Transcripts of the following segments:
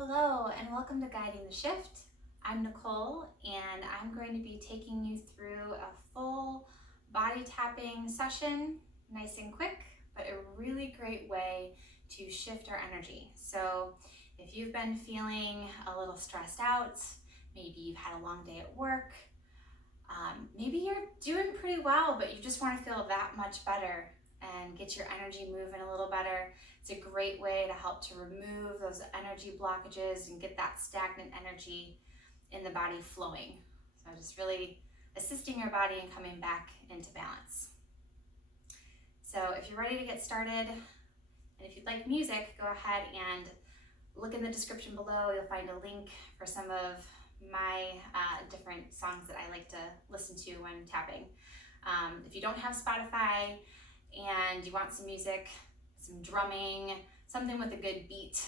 Hello and welcome to Guiding the Shift. I'm Nicole and I'm going to be taking you through a full body tapping session, nice and quick, but a really great way to shift our energy. So if you've been feeling a little stressed out, maybe you've had a long day at work, maybe you're doing pretty well, but you just want to feel that much better and get your energy moving a little better. It's a great way to help to remove those energy blockages and get that stagnant energy in the body flowing. So just really assisting your body and coming back into balance. So if you're ready to get started, and if you'd like music, go ahead and look in the description below. You'll find a link for some of my different songs that I like to listen to when tapping. If you don't have Spotify and you want some music, some drumming, something with a good beat,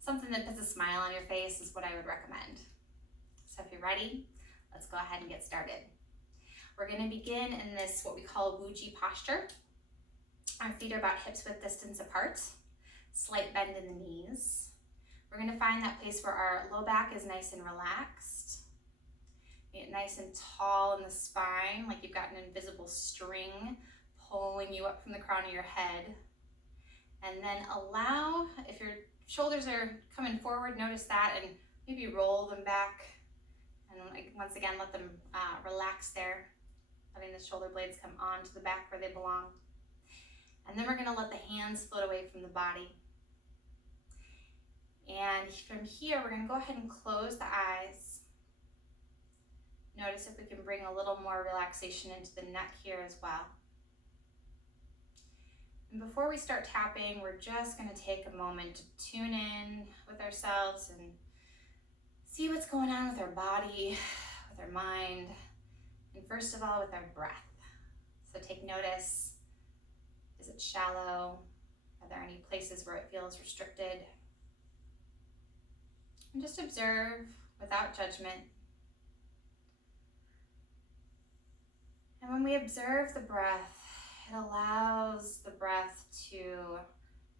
something that puts a smile on your face is what I would recommend. So if you're ready, let's go ahead and get started. We're going to begin in this, what we call wuji posture. Our feet are about hips width distance apart, slight bend in the knees. We're going to find that place where our low back is nice and relaxed. Get nice and tall in the spine, like you've got an invisible string pulling you up from the crown of your head. And then allow, if your shoulders are coming forward, notice that and maybe roll them back. And once again, let them relax there, letting the shoulder blades come onto the back where they belong. And then we're going to let the hands float away from the body. And from here, we're going to go ahead and close the eyes. Notice if we can bring a little more relaxation into the neck here as well. And before we start tapping, we're just going to take a moment to tune in with ourselves and see what's going on with our body, with our mind, and first of all, with our breath. So take notice. Is it shallow? Are there any places where it feels restricted? And just observe without judgment. And when we observe the breath, it allows the breath to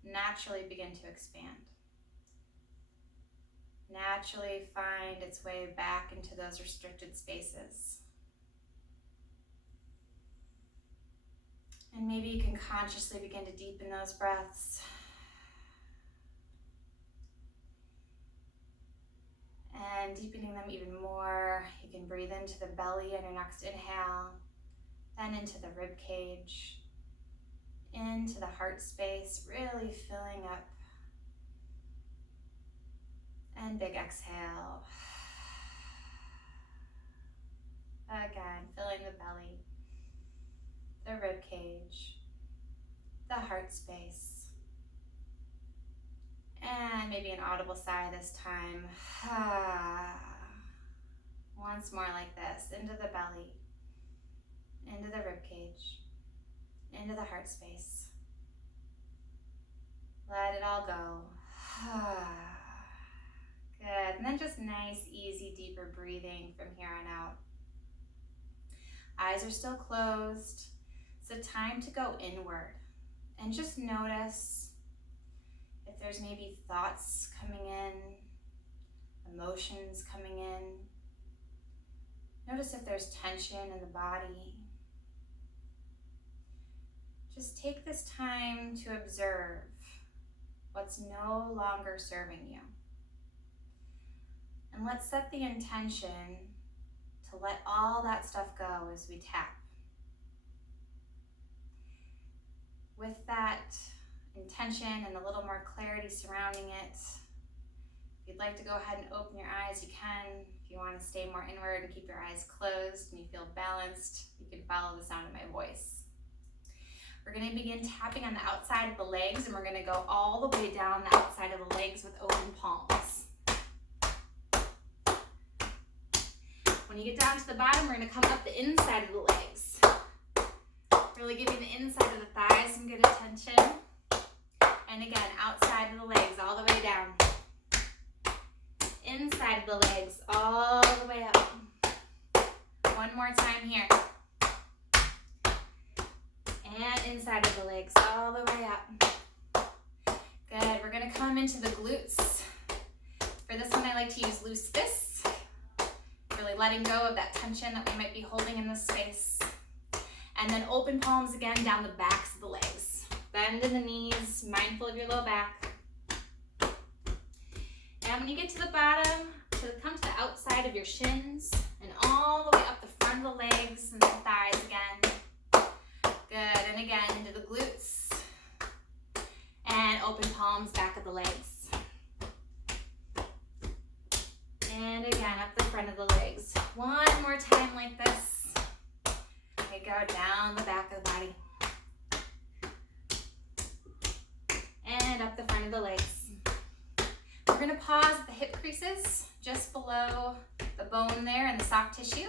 naturally begin to expand. Naturally find its way back into those restricted spaces. And maybe you can consciously begin to deepen those breaths. And deepening them even more, you can breathe into the belly on your next inhale, then into the rib cage, into the heart space, really filling up. And big exhale. Again, filling the belly, the rib cage, the heart space. And maybe an audible sigh this time. Once more like this, into the belly, into the rib cage, into the heart space. Let it all go. Good. And then just nice, easy, deeper breathing from here on out. Eyes are still closed. So time to go inward and just notice if there's maybe thoughts coming in, emotions coming in. Notice if there's tension in the body. Just take this time to observe what's no longer serving you. And let's set the intention to let all that stuff go as we tap. With that intention and a little more clarity surrounding it, if you'd like to go ahead and open your eyes, you can. If you want to stay more inward and keep your eyes closed and you feel balanced, you can follow the sound of my voice. We're going to begin tapping on the outside of the legs, and we're going to go all the way down the outside of the legs with open palms. When you get down to the bottom, we're going to come up the inside of the legs. Really giving the inside of the thighs some good attention. And again, outside of the legs, all the way down. Inside of the legs, all the way up. One more time here. And inside of the legs, all the way up. Good, we're gonna come into the glutes for Really letting go of that tension that we might be holding in this space. And then open palms again down the backs of the legs. Bend in the knees, mindful of your low back. And when you get to the bottom, come to the outside of your shins and all the way up the front of the legs and the thighs again. Good, and again into the glutes. And open palms back of the legs. And again, up the front of the legs. One more time like this. Okay, go down the back of the body. And up the front of the legs. We're gonna pause at the hip creases, just below the bone there and the soft tissue.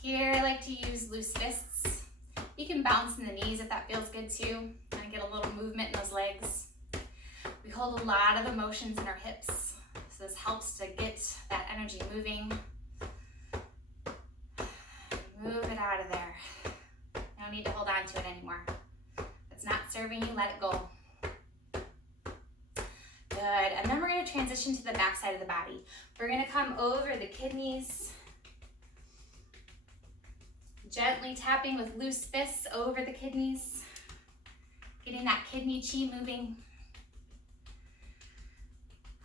Here, I like to use loose fists. You can bounce in the knees if that feels good too, and get a little movement in those legs. We hold a lot of emotions in our hips, so this helps to get that energy moving. Move it out of there. No need to hold on to it anymore. If it's not serving you, let it go. Good, and then we're going to transition to the back side of the body. We're going to come over the kidneys, gently tapping with loose fists over the kidneys, getting that kidney chi moving.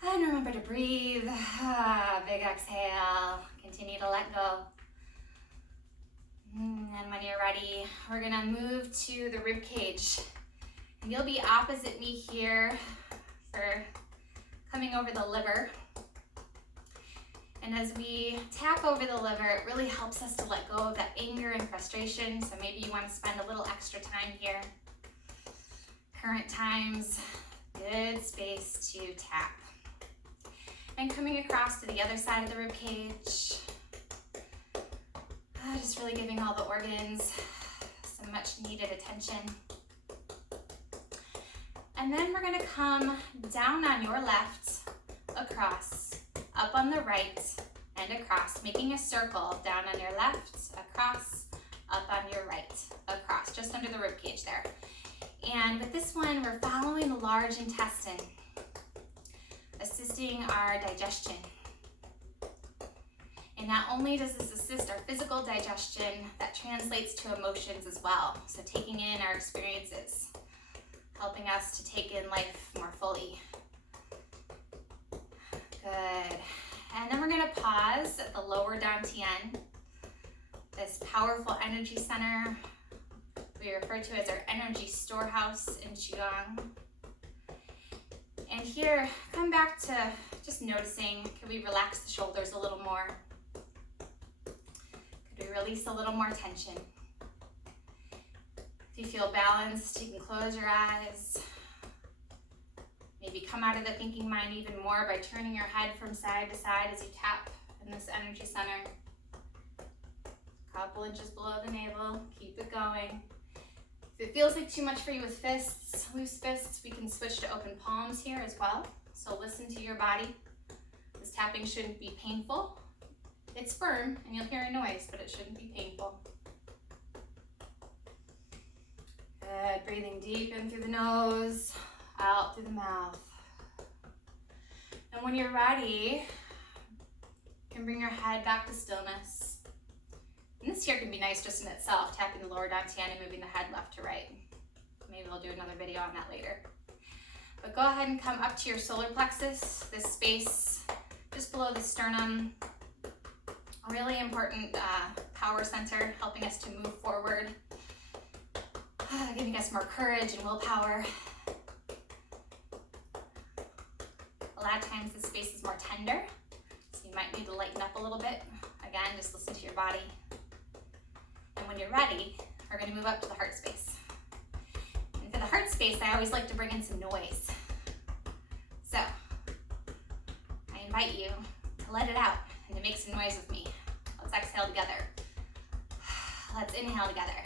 And remember to breathe. Big exhale. Continue to let go. And when you're ready, we're going to move to the rib cage. And you'll be opposite me here for coming over the liver. And as we tap over the liver, it really helps us to let go of that anger and frustration. So maybe you want to spend a little extra time here. Current times, good space to tap. And coming across to the other side of the rib cage. Just really giving all the organs some much needed attention. And then we're gonna come down on your left, across, up on the right, and across, making a circle down on your left, across, up on your right, across, just under the rib cage there. And with this one, we're following the large intestine, assisting our digestion. And not only does this assist our physical digestion, that translates to emotions as well. So taking in our experiences, helping us to take in life more fully. Good. And then we're going to pause at the lower dantian, this powerful energy center we refer to as our energy storehouse in Qigong. And here, come back to just noticing, could we relax the shoulders a little more? Could we release a little more tension? If you feel balanced, you can close your eyes. Maybe come out of the thinking mind even more by turning your head from side to side as you tap in this energy center. Couple inches below the navel, keep it going. If it feels like too much for you with fists, loose fists, we can switch to open palms here as well. So listen to your body. This tapping shouldn't be painful. It's firm and you'll hear a noise, but it shouldn't be painful. Good, breathing deep in through the nose, out through the mouth. And when you're ready, you can bring your head back to stillness. And this here can be nice just in itself, tapping the lower dantian and moving the head left to right. Maybe we'll do another video on that later. But go ahead and come up to your solar plexus, this space just below the sternum. A really important power center, helping us to move forward, giving us more courage and willpower. A lot of times this space is more tender, so you might need to lighten up a little bit. Again, just listen to your body. And when you're ready, we're going to move up to the heart space. And for the heart space, I always like to bring in some noise. So I invite you to let it out and to make some noise with me. Let's exhale together. Let's inhale together.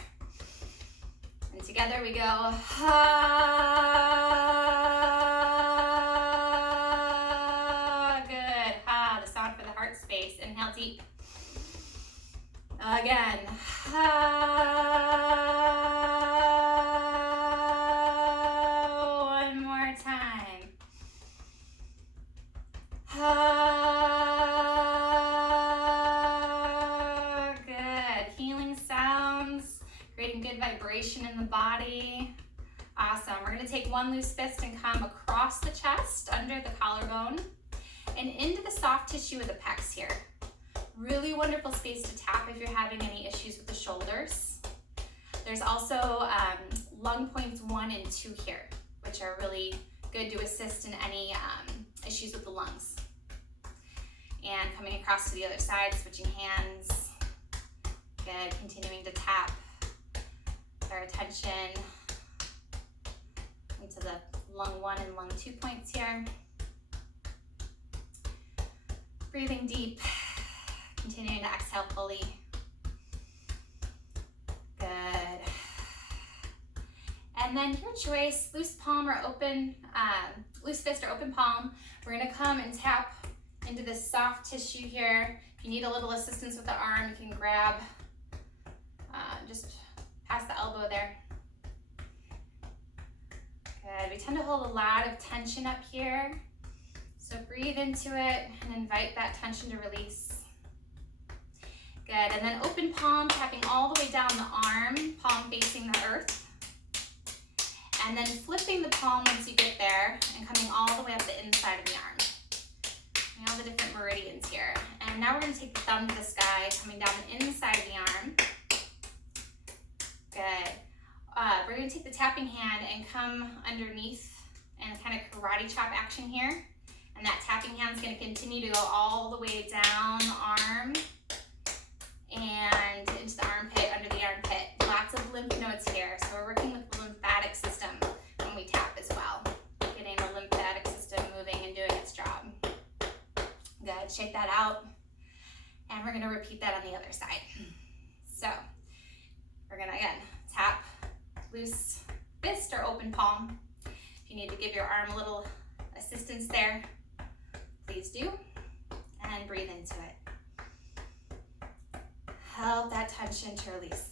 And together we go. Good. The sound for the heart space. Inhale deep. Again. One more time. going to take one loose fist and come across the chest, under the collarbone, and into the soft tissue of the pecs here. Really wonderful space to tap if you're having any issues with the shoulders. There's also lung points 1 and 2 here, which are really good to assist in any issues with the lungs. And coming across to the other side, switching hands. Good, continuing to tap our attention into the lung 1 and lung 2 points here. Breathing deep, continuing to exhale fully. Good. And then your choice, loose palm or open, loose fist or open palm. We're gonna come and tap into this soft tissue here. If you need a little assistance with the arm, you can grab just past the elbow there. Good, we tend to hold a lot of tension up here. So breathe into it and invite that tension to release. Good, and then open palm, tapping all the way down the arm, palm facing the earth. And then flipping the palm once you get there and coming all the way up the inside of the arm. All the different meridians here. And now we're going to take the thumb to the sky, coming down the inside of the arm. Good. We're going to take the tapping hand and come underneath and kind of karate chop action here. And that tapping hand is going to continue to go all the way down the arm and into the armpit, under the armpit. Lots of lymph nodes here. So we're working with the lymphatic system when we tap as well. Getting the lymphatic system moving and doing its job. Good, shake that out. And we're gonna repeat that on the other side. So we're gonna, again, tap loose fist or open palm. If you need to give your arm a little assistance there, please do. And breathe into it. Help that tension to release.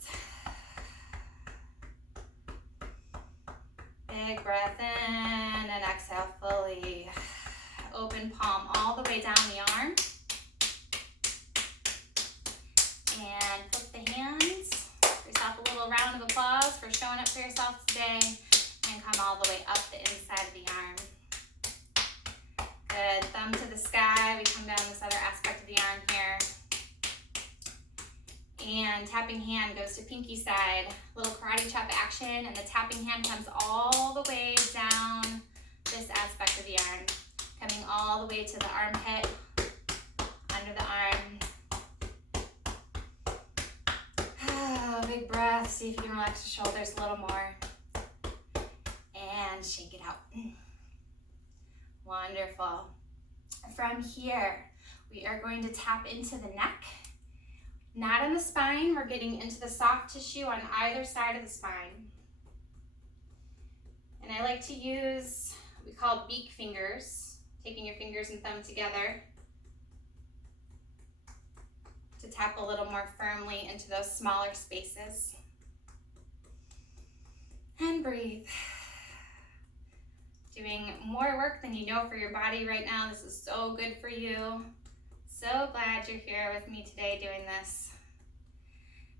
Big breath in and exhale fully. Open palm all the way down the arm. And flip the hands. Give yourself a little round of applause for showing up for yourself today. And come all the way up the inside of the arm. Good, thumb to the sky. We come down this other aspect of the arm here. And tapping hand goes to pinky side. Little karate chop action, and the tapping hand comes all the way down this aspect of the arm. Coming all the way to the armpit, under the arm. Big breath, see if you can relax the shoulders a little more. And shake it out. Wonderful. From here, we are going to tap into the neck. Not on the spine, we're getting into the soft tissue on either side of the spine. And I like to use what we call beak fingers. Taking your fingers and thumb together to tap a little more firmly into those smaller spaces. And breathe. Doing more work than you know for your body right now. This is so good for you. So glad you're here with me today doing this.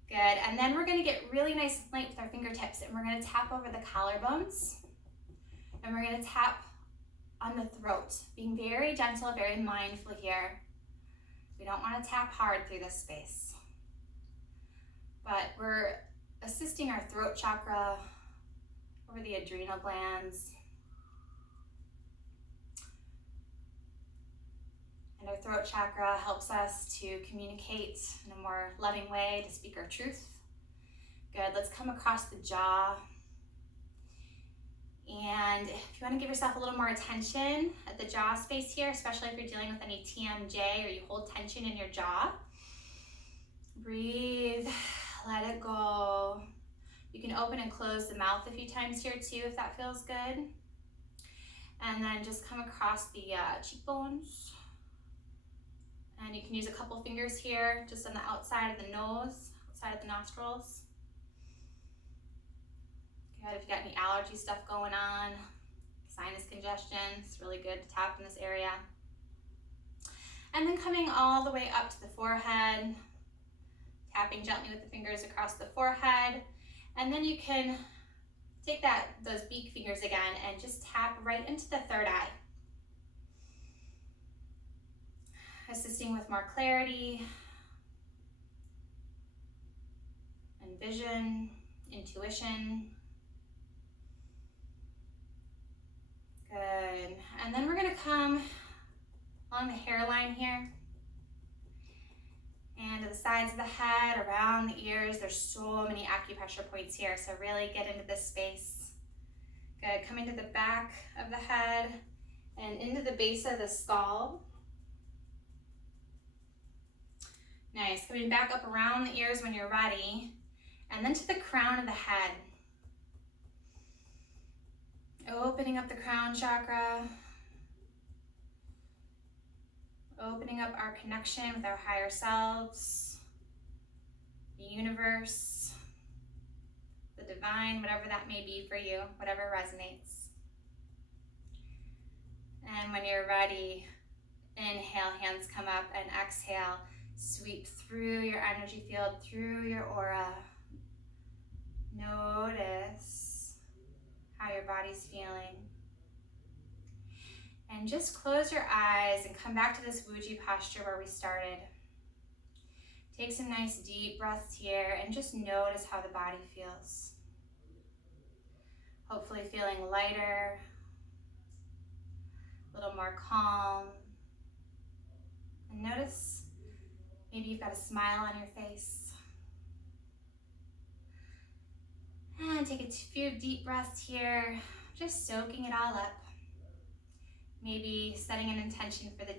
Good, and then we're gonna get really nice and light with our fingertips, and we're gonna tap over the collarbones, and we're gonna tap on the throat, being very gentle, very mindful here. We don't want to tap hard through this space, but we're assisting our throat chakra over the adrenal glands. And our throat chakra helps us to communicate in a more loving way, to speak our truth. Good, let's come across the jaw. And if you want to give yourself a little more attention at the jaw space here, especially if you're dealing with any TMJ or you hold tension in your jaw, breathe, let it go. You can open and close the mouth a few times here too if that feels good. And then just come across the cheekbones. And you can use a couple fingers here just on the outside of the nose, outside of the nostrils. Good, if you got any allergy stuff going on, sinus congestion, it's really good to tap in this area. And then coming all the way up to the forehead, tapping gently with the fingers across the forehead. And then you can take those beak fingers again and just tap right into the third eye, assisting with more clarity and vision, intuition. Good. And then we're going to come along the hairline here and to the sides of the head, around the ears. There's so many acupressure points here, so really get into this space. Good. Coming to the back of the head and into the base of the skull. Nice. Coming back up around the ears when you're ready, and then to the crown of the head. Opening up the crown chakra. Opening up our connection with our higher selves, the universe, the divine, whatever that may be for you, whatever resonates. And when you're ready, inhale, hands come up, and exhale, sweep through your energy field, through your aura. Notice how your body's feeling. And just close your eyes and come back to this wuji posture where we started. Take some nice deep breaths here and just notice how the body feels. Hopefully feeling lighter, a little more calm. And notice maybe you've got a smile on your face. And take a few deep breaths here, just soaking it all up. Maybe setting an intention for the